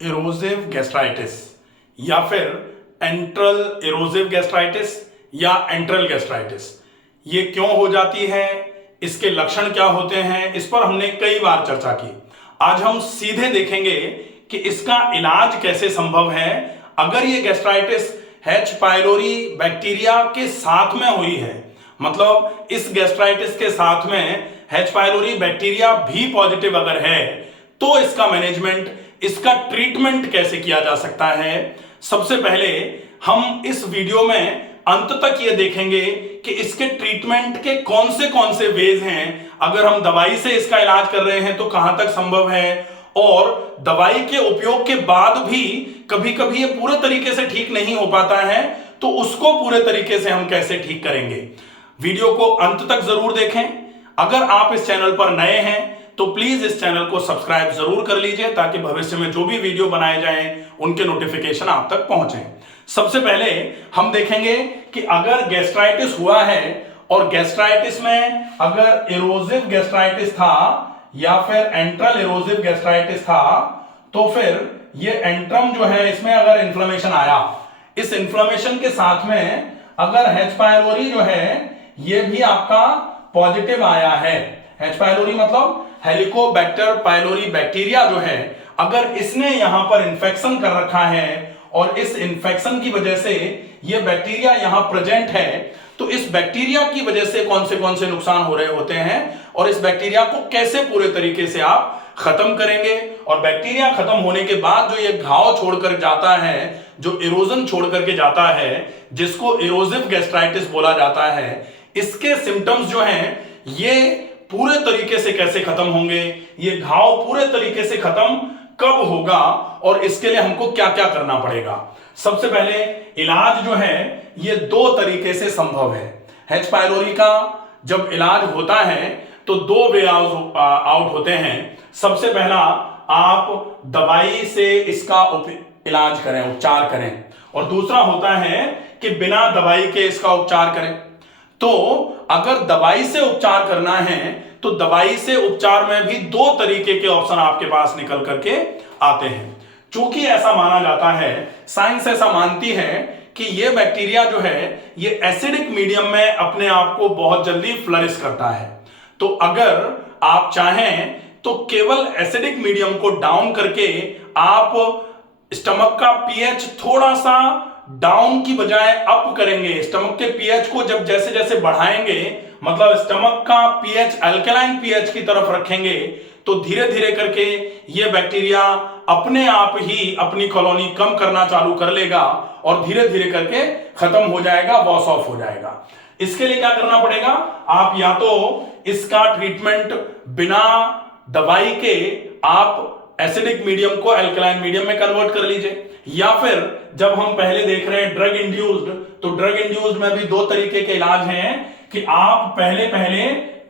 Erosive gastritis या फिर enteral erosive gastritis या एंट्रल गैस्ट्राइटिस, ये क्यों हो जाती है, इसके लक्षण क्या होते हैं, इस पर हमने कई बार चर्चा की। आज हम सीधे देखेंगे कि इसका इलाज कैसे संभव है। अगर ये गैस्ट्राइटिस H. पायलोरी बैक्टीरिया के साथ में हुई है, मतलब इस गैस्ट्राइटिस के साथ में H. पायलोरी बैक्टीरिया भी पॉजिटिव अगर है, तो इसका मैनेजमेंट, इसका ट्रीटमेंट कैसे किया जा सकता है। सबसे पहले हम इस वीडियो में अंत तक ये देखेंगे कि इसके ट्रीटमेंट के कौन से वेज हैं। अगर हम दवाई से इसका इलाज कर रहे हैं तो कहां तक संभव है, और दवाई के उपयोग के बाद भी कभी कभी ये पूरे तरीके से ठीक नहीं हो पाता है, तो उसको पूरे तरीके से हम कैसे ठीक करेंगे। वीडियो को अंत तक जरूर देखें। अगर आप इस चैनल पर नए हैं तो प्लीज इस चैनल को सब्सक्राइब जरूर कर लीजिए, ताकि भविष्य में जो भी वीडियो बनाए जाएं उनके नोटिफिकेशन आप तक पहुंचे। सबसे पहले हम देखेंगे कि अगर गैस्ट्राइटिस हुआ है और गैस्ट्राइटिस में अगर इरोसिव गैस्ट्राइटिस था या फिर एंट्रल इरोसिव गैस्ट्राइटिस था, तो फिर ये एंट्रम जो है, इसमें अगर इन्फ्लेमेशन आया, इस इन्फ्लेमेशन के साथ में अगर H. पायलोरी जो है ये भी आपका पॉजिटिव आया है। H. पायलोरी मतलब हेलिकोबैक्टर पायलोरी बैक्टीरिया जो है, अगर इसने यहां पर इंफेक्शन कर रखा है और इस इंफेक्शन की वजह से ये बैक्टीरिया यहां प्रेजेंट है, तो इस बैक्टीरिया की वजह से कौन से नुकसान हो रहे होते हैं और इस बैक्टीरिया को कैसे पूरे तरीके से आप खत्म करेंगे। और बैक्टीरिया खत्म होने के बाद जो ये घाव छोड़कर जाता है, जो इरोजन छोड़ करके जाता है, जिसको इरोसिव गैस्ट्राइटिस बोला जाता है, इसके सिम्टम्स जो हैं ये पूरे तरीके से कैसे खत्म होंगे, ये घाव पूरे तरीके से खत्म कब होगा और इसके लिए हमको क्या क्या करना पड़ेगा। सबसे पहले इलाज जो है ये दो तरीके से संभव है। H. पायलोरी का जब इलाज होता है तो दो वे आउट होते हैं। सबसे पहला, आप दवाई से इसका इलाज करें, उपचार करें, और दूसरा होता है कि बिना दवाई के इसका उपचार करें। तो अगर दवाई से उपचार करना है तो दवाई से उपचार में भी दो तरीके के ऑप्शन आपके पास निकल करके आते हैं। चूंकि ऐसा माना जाता है, साइंस ऐसा मानती है कि ये बैक्टीरिया जो है ये एसिडिक मीडियम में अपने आप को बहुत जल्दी फ्लरिश करता है। तो अगर आप चाहें तो केवल एसिडिक मीडियम को डाउन करके आप स्टमक का पीएच थोड़ा सा डाउन की बजाय अप करेंगे। स्टमक के पीएच को जब जैसे जैसे बढ़ाएंगे, मतलब स्टमक का पीएच अल्कलाइन पीएच की तरफ रखेंगे, तो धीरे धीरे करके ये बैक्टीरिया अपने आप ही अपनी कॉलोनी कम करना चालू कर लेगा और धीरे धीरे करके खत्म हो जाएगा, वॉश ऑफ हो जाएगा। इसके लिए क्या करना पड़ेगा, आप या तो इसका ट्रीटमेंट बिना दवाई के आप एसिडिक मीडियम को अल्कलाइन मीडियम में कन्वर्ट कर लीजिए, या फिर जब हम पहले देख रहे हैं ड्रग इंड्यूस्ड, तो ड्रग इंड्यूस्ड में भी दो तरीके के इलाज हैं कि आप पहले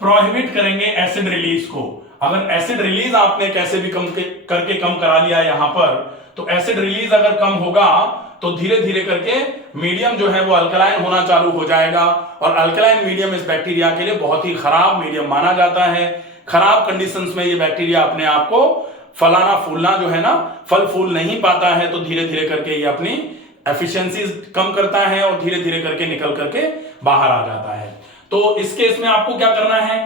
प्रोहिबिट करेंगे एसिड रिलीज को। अगर एसिड रिलीज आपने कैसे भी करके कम करा लिया यहां पर, तो एसिड रिलीज अगर कम होगा तो धीरे धीरे करके मीडियम जो है वो अल्कलाइन होना चालू हो जाएगा। और अल्कलाइन मीडियम इस बैक्टीरिया के लिए बहुत ही खराब मीडियम माना जाता है। खराब कंडीशंस में ये बैक्टीरिया अपने आप को फलाना फूलना जो है ना, फल फूल नहीं पाता है, तो धीरे धीरे करके ये अपनी एफिशिएंसीज कम करता है और धीरे धीरे करके निकल करके बाहर आ जाता है। तो इस केस में आपको क्या करना है,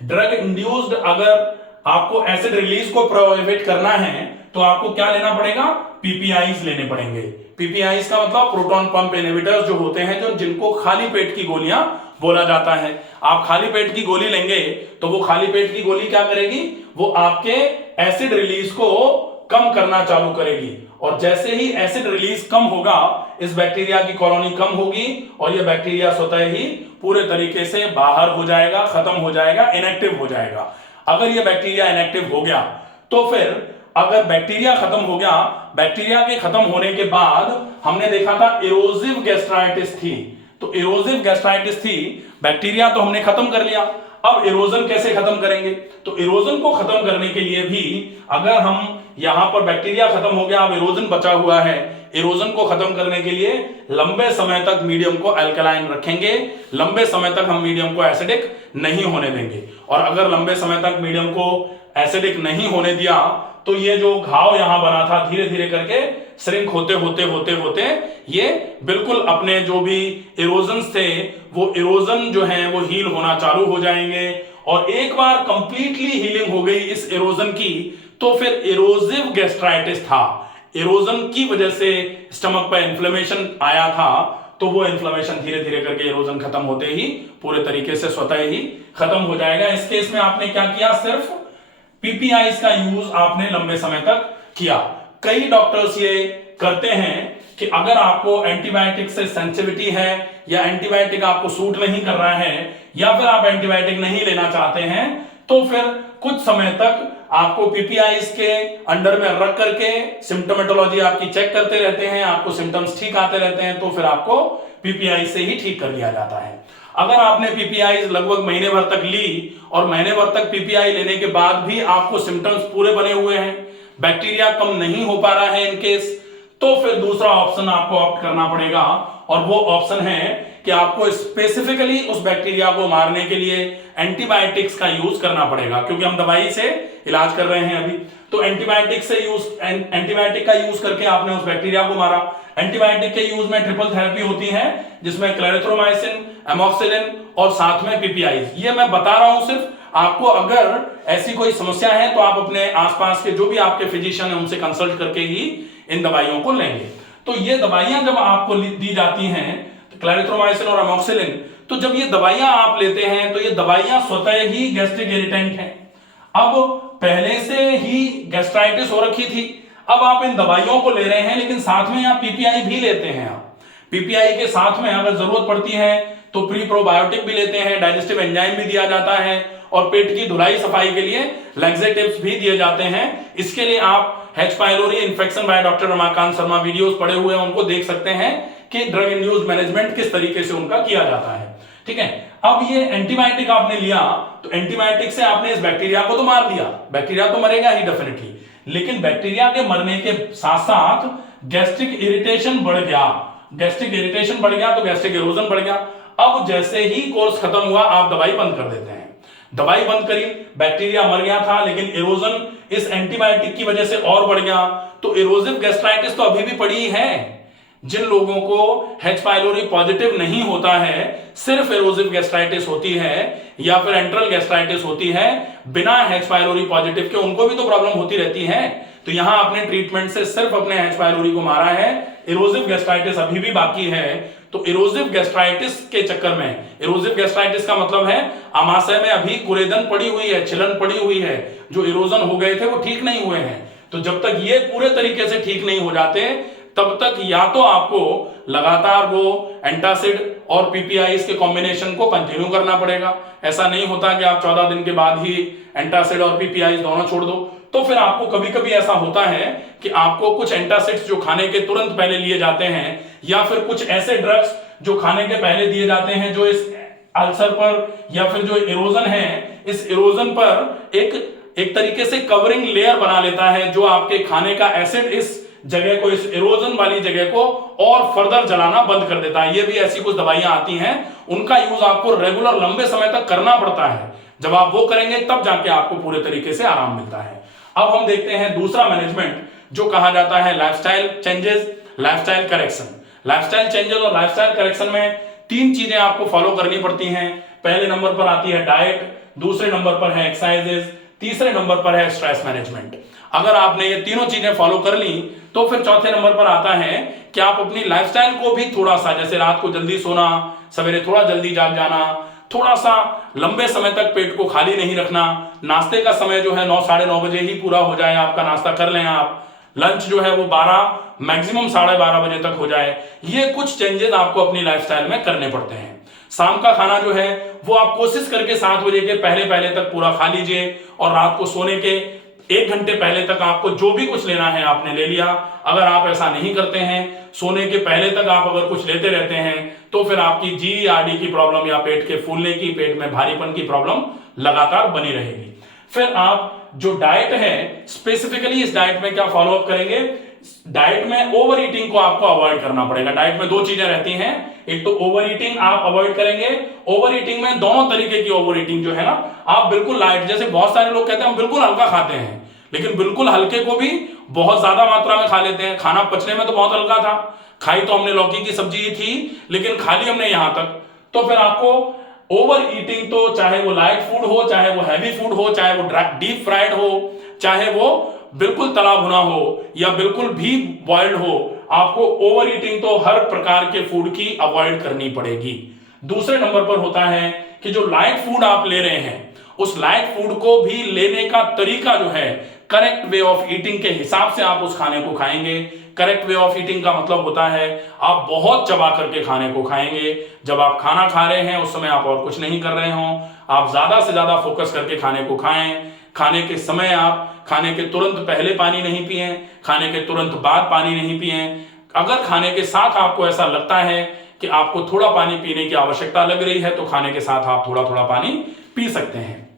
ड्रग इंड्यूस्ड अगर आपको एसिड रिलीज को प्रोहिबिट करना है तो आपको क्या लेना पड़ेगा, पीपीआईज लेने पड़ेंगे। पीपीआईज का मतलब प्रोटॉन पंप इनहिबिटर्स जो होते हैं, जो जिनको खाली पेट की गोलियां बोला जाता है। आप खाली पेट की गोली लेंगे तो वो खाली पेट की गोली क्या करेगी, वो आपके एसिड रिलीज को कम करना चालू करेगी, और जैसे ही एसिड रिलीज कम होगा इस बैक्टीरिया की कॉलोनी कम होगी और ये बैक्टीरिया स्वतः ही पूरे तरीके से बाहर हो जाएगा, खत्म हो जाएगा, इनएक्टिव हो जाएगा। अगर ये बैक्टीरिया इनएक्टिव हो गया तो फिर अगर बैक्टीरिया खत्म हो गया, बैक्टीरिया के खत्म होने के बाद हमने देखा था इरोसिव गैस्ट्राइटिस थी, तो इरोसिव गैस्ट्राइटिस थी, बैक्टीरिया तो हमने खत्म कर लिया। अब इरोजन कैसे खत्म करेंगे, तो इरोजन को खत्म करने के लिए भी अगर हम यहां पर बैक्टीरिया खत्म हो गया, अब इरोजन बचा हुआ है, इरोजन को खत्म करने के लिए लंबे समय तक मीडियम को अल्कलाइन रखेंगे, लंबे समय तक हम मीडियम को एसिडिक नहीं होने देंगे। और अगर लंबे समय तक मीडियम को एसिडिक नहीं होने दिया तो ये जो घाव यहां बना था धीरे धीरे करके श्रिंक होते होते होते होते ये बिल्कुल अपने जो भी इरोजन थे वो इरोजन जो है वो हील होना चालू हो जाएंगे। और एक बार कंप्लीटली हीलिंग हो गई इस इरोजन की तो फिर इरोजिव गैस्ट्राइटिस था, इरोजन की वजह से स्टमक पर इन्फ्लेमेशन आया था, तो वो इन्फ्लेमेशन धीरे धीरे करके इरोजन खत्म होते ही पूरे तरीके से स्वतः ही खत्म हो जाएगा। इस केस में आपने क्या किया, सिर्फ पीपीआई का यूज आपने लंबे समय तक किया। कई डॉक्टर्स ये करते हैं कि अगर आपको एंटीबायोटिक से सेंसिटिविटी है या एंटीबायोटिक आपको सूट नहीं कर रहा है या फिर आप एंटीबायोटिक नहीं लेना चाहते हैं तो फिर कुछ समय तक आपको पीपीआई के अंडर में रख करके सिम्टोमेटोलॉजी आपकी चेक करते रहते हैं, आपको सिम्टम्स ठीक आते रहते हैं, तो फिर आपको पीपीआई से ही ठीक कर लिया जाता है। अगर आपने पीपीआई लगभग महीने भर तक ली और महीने भर तक पीपीआई लेने के बाद भी आपको सिम्टम्स पूरे बने हुए हैं, बैक्टीरिया कम नहीं हो पा रहा है इन केस, तो फिर दूसरा ऑप्शन आपको ऑप्ट करना पड़ेगा और वो ऑप्शन है कि आपको स्पेसिफिकली उस बैक्टीरिया को मारने के लिए एंटीबायोटिक्स का यूज करना पड़ेगा, क्योंकि हम दवाई से इलाज कर रहे हैं अभी। तो एंटीबायोटिक का यूज करके आपने उस बैक्टीरिया को मारा। एंटीबायोटिक के यूज में ट्रिपल थेरेपी होती है जिसमें क्लेरिथ्रोमाइसिन, एमॉक्सिलिन और साथ में पीपीआई। ये मैं बता रहा हूं सिर्फ आपको, अगर ऐसी कोई समस्या है तो आप अपने आसपास के जो भी आपके फिजिशियन है उनसे कंसल्ट करके ही इन दवाइयों को लेंगे। तो ये दवाइयां जब आपको दी जाती हैं क्लेरिथ्रोमाइसिन और एमॉक्सिलिन, तो जब ये दवाइयां आप लेते हैं तो ये दवाइयां स्वतः ही गैस्ट्रिक इरिटेंट हैं। अब पहले से ही गैस्ट्राइटिस हो रखी थी, अब आप इन दवाइयों को ले रहे हैं लेकिन साथ में आप पीपीआई भी लेते हैं। आप पीपीआई के साथ में अगर जरूरत पड़ती है तो प्री प्रोबायोटिक भी लेते हैं, डाइजेस्टिव एंजाइम भी दिया जाता है और पेट की धुलाई सफाई के लिए लैक्सेटिव्स भी दिए जाते हैं। इसके लिए आप H. pylori infection by doctor Ramakant Sharma videos पड़े हुए हैं, उनको देख सकते हैं कि ड्रग इंड्यूस्ड मैनेजमेंट किस तरीके से उनका किया जाता है। ठीक है, अब ये एंटीबायोटिक आपने लिया तो एंटीबायोटिक से आपने इस बैक्टीरिया को तो मार दिया, बैक्टीरिया तो मरेगा ही डेफिनेटली, लेकिन बैक्टीरिया के मरने के साथ साथ गैस्ट्रिक इरिटेशन बढ़ गया, गैस्ट्रिक इरिटेशन बढ़ गया तो गैस्ट्रिक इरोजन बढ़ गया। अब जैसे ही कोर्स खत्म हुआ आप दवाई बंद कर देते हैं, दवाई बंद करी, बैक्टीरिया मर गया था लेकिन इरोजन इस एंटीबायोटिक की वजह से और बढ़ गया, तो इरोजिव गैस्ट्राइटिस तो अभी भी पड़ी है। जिन लोगों को H. pylori पॉजिटिव नहीं होता है, सिर्फ इरोजिव गैस्ट्राइटिस होती है या फिर एंट्रल गैस्ट्राइटिस होती है बिना H. pylori पॉजिटिव के, उनको भी तो प्रॉब्लम होती रहती है। तो यहां आपने ट्रीटमेंट से सिर्फ अपने H. pylori को मारा है, इरोजिव गैस्ट्राइटिस अभी भी बाकी है। तो इरोजिव गैस्ट्राइटिस के चक्कर में, इरोजिव गैस्ट्राइटिस का मतलब है आमाशय में अभी कुरेदन पड़ी हुई है, छिलन पड़ी हुई है, जो इरोजन हो गए थे वो ठीक नहीं हुए हैं। तो जब तक ये पूरे तरीके से ठीक नहीं हो जाते तब तक या तो आपको लगातार वो एंटासिड और पीपीआईज के कॉम्बिनेशन को कंटिन्यू करना पड़ेगा। ऐसा नहीं होता कि आप 14 दिन के बाद ही एंटासिड और पीपीआईज दोनों छोड़ दो। तो फिर आपको कभी कभी ऐसा होता है कि आपको कुछ एंटासिड्स जो खाने के तुरंत पहले लिए जाते हैं या फिर कुछ ऐसे ड्रग्स जो खाने के पहले दिए जाते हैं जो इस अल्सर पर या फिर जो इरोजन है इस इरोजन पर एक तरीके से कवरिंग लेयर बना लेता है, जो आपके खाने का एसिड इस जगह को, इस इरोजन वाली जगह को और फर्दर जलाना बंद कर देता है। ये भी ऐसी कुछ दवाइयां आती हैं, उनका यूज आपको रेगुलर लंबे समय तक करना पड़ता है। जब आप वो करेंगे तब जाके आपको पूरे तरीके से आराम मिलता है। अब हम देखते हैं दूसरा मैनेजमेंट जो कहा जाता है lifestyle changes, lifestyle correction. Lifestyle changes और लाइफस्टाइल करेक्शन में 3 चीजें आपको फॉलो करनी पड़ती हैं। पहले नंबर पर आती है डाइट, दूसरे नंबर पर है एक्सरसाइजेस, तीसरे नंबर पर है स्ट्रेस मैनेजमेंट। अगर आपने ये तीनों चीजें फॉलो कर ली तो फिर चौथे नंबर पर आता है कि आप अपनी लाइफस्टाइल को भी थोड़ा सा, जैसे रात को जल्दी सोना, सवेरे थोड़ा जल्दी जाग जाना, थोड़ा सा लंबे समय तक पेट को खाली नहीं रखना, नाश्ते का समय जो है 9 साढ़े 9 बजे ही पूरा हो जाए, आपका नाश्ता कर लें आप, लंच जो है वो 12 मैक्सिमम 12:30 बजे तक हो जाए। ये कुछ चेंजेस आपको अपनी लाइफस्टाइल में करने पड़ते हैं। शाम का खाना जो है वो आप कोशिश करके 7 बजे के पहले तक पूरा खा लीजिए और रात को सोने के 1 घंटे पहले तक आपको जो भी कुछ लेना है आपने ले लिया। अगर आप ऐसा नहीं करते हैं, सोने के पहले तक आप अगर कुछ लेते रहते हैं तो फिर आपकी GERD की प्रॉब्लम या पेट के फूलने की, पेट में भारीपन की प्रॉब्लम लगातार बनी रहेगी। फिर आप जो डाइट है स्पेसिफिकली इस डाइट में क्या फॉलो अप करेंगे, डाइट में ओवर ईटिंग को आपको अवॉइड करना पड़ेगा। डाइट में 2 चीजें रहती हैं, एक तो ओवर ईटिंग आप अवॉइड करेंगे। ओवर ईटिंग में दोनों तरीके की ओवर ईटिंग जो है ना, आप बिल्कुल लाइट, जैसे बहुत सारे लोग कहते हैं हम बिल्कुल हल्का खाते हैं, लेकिन बिल्कुल हल्के को भी बहुत ज्यादा मात्रा में खा लेते हैं। खाना पचने में तो बहुत हल्का था, खाई तो हमने लौकी की सब्जी ही थी, लेकिन खा ली हमने यहां तक। तो फिर आपको ओवर ईटिंग, तो चाहे वो लाइट फूड हो, चाहे वो हैवी फूड हो, चाहे वो डीप फ्राइड हो, चाहे वो बिल्कुल तला भुना हो या बिल्कुल भी बॉइल्ड हो, आपको ओवर ईटिंग तो हर प्रकार के फूड की अवॉइड करनी पड़ेगी। दूसरे नंबर पर होता है कि जो लाइट फूड आप ले रहे हैं, उस लाइट फूड को भी लेने का तरीका जो है, करेक्ट वे ऑफ ईटिंग के हिसाब से आप उस खाने को खाएंगे। करेक्ट वे ऑफ ईटिंग का मतलब होता है आप बहुत चबा करके खाने को खाएंगे। जब आप खाना खा रहे हैं उस समय आप और कुछ नहीं कर रहे हो, आप ज्यादा से ज्यादा फोकस करके खाने को खाएं। खाने के समय आप खाने के तुरंत पहले पानी नहीं पिए, खाने के तुरंत बाद पानी नहीं पिए। अगर खाने के साथ आपको ऐसा लगता है कि आपको थोड़ा पानी पीने की आवश्यकता लग रही है, तो खाने के साथ आप थोड़ा थोड़ा पानी पी सकते हैं।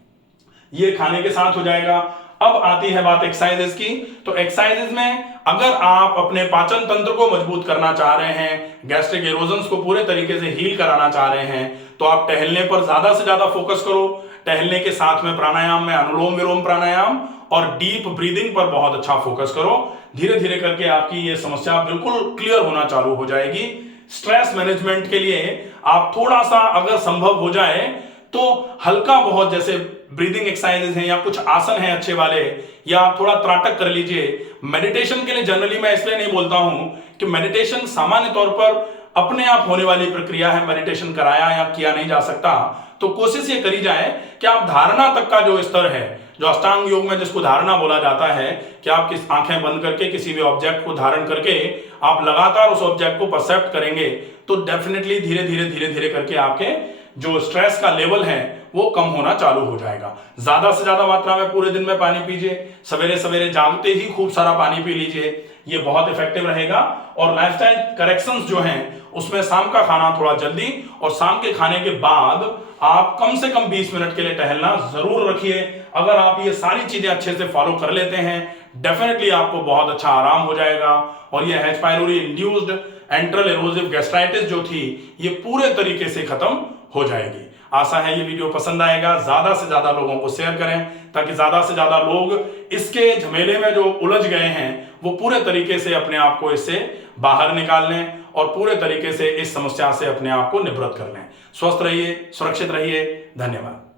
ये खाने के साथ हो जाएगा। अब आती है बात एक्सरसाइजेस की। तो एक्सरसाइजेस में अगर आप अपने पाचन तंत्र को मजबूत करना चाह रहे हैं, गैस्ट्रिक एरोजन्स को पूरे तरीके से हील कराना चाह रहे हैं, तो आप टहलने पर ज्यादा से ज्यादा फोकस करो। टहलने के साथ में प्राणायाम में अनुलोम विलोम प्राणायाम और डीप ब्रीदिंग पर बहुत अच्छा फोकस करो। धीरे धीरे करके आपकी ये समस्या बिल्कुल क्लियर होना चालू हो जाएगी। स्ट्रेस मैनेजमेंट के लिए आप थोड़ा सा अगर संभव हो जाए तो हल्का बहुत, जैसे ब्रीदिंग एक्सरसाइजेस हैं या कुछ आसन हैं अच्छे वाले, या आप थोड़ा त्राटक कर लीजिए। मेडिटेशन के लिए जनरली मैं इसलिए नहीं बोलता हूं कि मेडिटेशन सामान्य तौर पर अपने आप होने वाली प्रक्रिया है, मेडिटेशन कराया या किया नहीं जा सकता। तो कोशिश ये करी जाए कि आप धारणा तक का जो स्तर है, जो अष्टांग योग में जिसको धारणा बोला जाता है, कि आप किस आंखें बंद करके किसी भी ऑब्जेक्ट को धारण करके आप लगातार उस ऑब्जेक्ट को परसेप्ट करेंगे, तो डेफिनेटली धीरे धीरे धीरे धीरे करके आपके जो स्ट्रेस का लेवल है वो कम होना चालू हो जाएगा। ज्यादा से ज्यादा मात्रा में पूरे दिन में पानी पीजिए, सवेरे सवेरे जागते ही खूब सारा पानी पी लीजिए, ये बहुत इफेक्टिव रहेगा। और लाइफस्टाइल करेक्शंस जो हैं उसमें शाम का खाना थोड़ा जल्दी, और शाम के खाने के बाद आप कम से कम 20 मिनट के लिए टहलना जरूर रखिए। अगर आप ये सारी चीजें अच्छे से फॉलो कर लेते हैं, डेफिनेटली आपको बहुत अच्छा आराम हो जाएगा। और ये H. pylori induced antral erosive gastritis जो थी, ये पूरे तरीके से खत्म हो जाएगी। आशा है ये वीडियो पसंद आएगा। ज्यादा से ज्यादा लोगों को शेयर करें ताकि ज्यादा से ज्यादा लोग इसके झमेले में जो उलझ गए हैं वो पूरे तरीके से अपने आप को इससे बाहर निकाल लें और पूरे तरीके से इस समस्या से अपने आप को निवृत्त कर लें। स्वस्थ रहिए, सुरक्षित रहिए। धन्यवाद।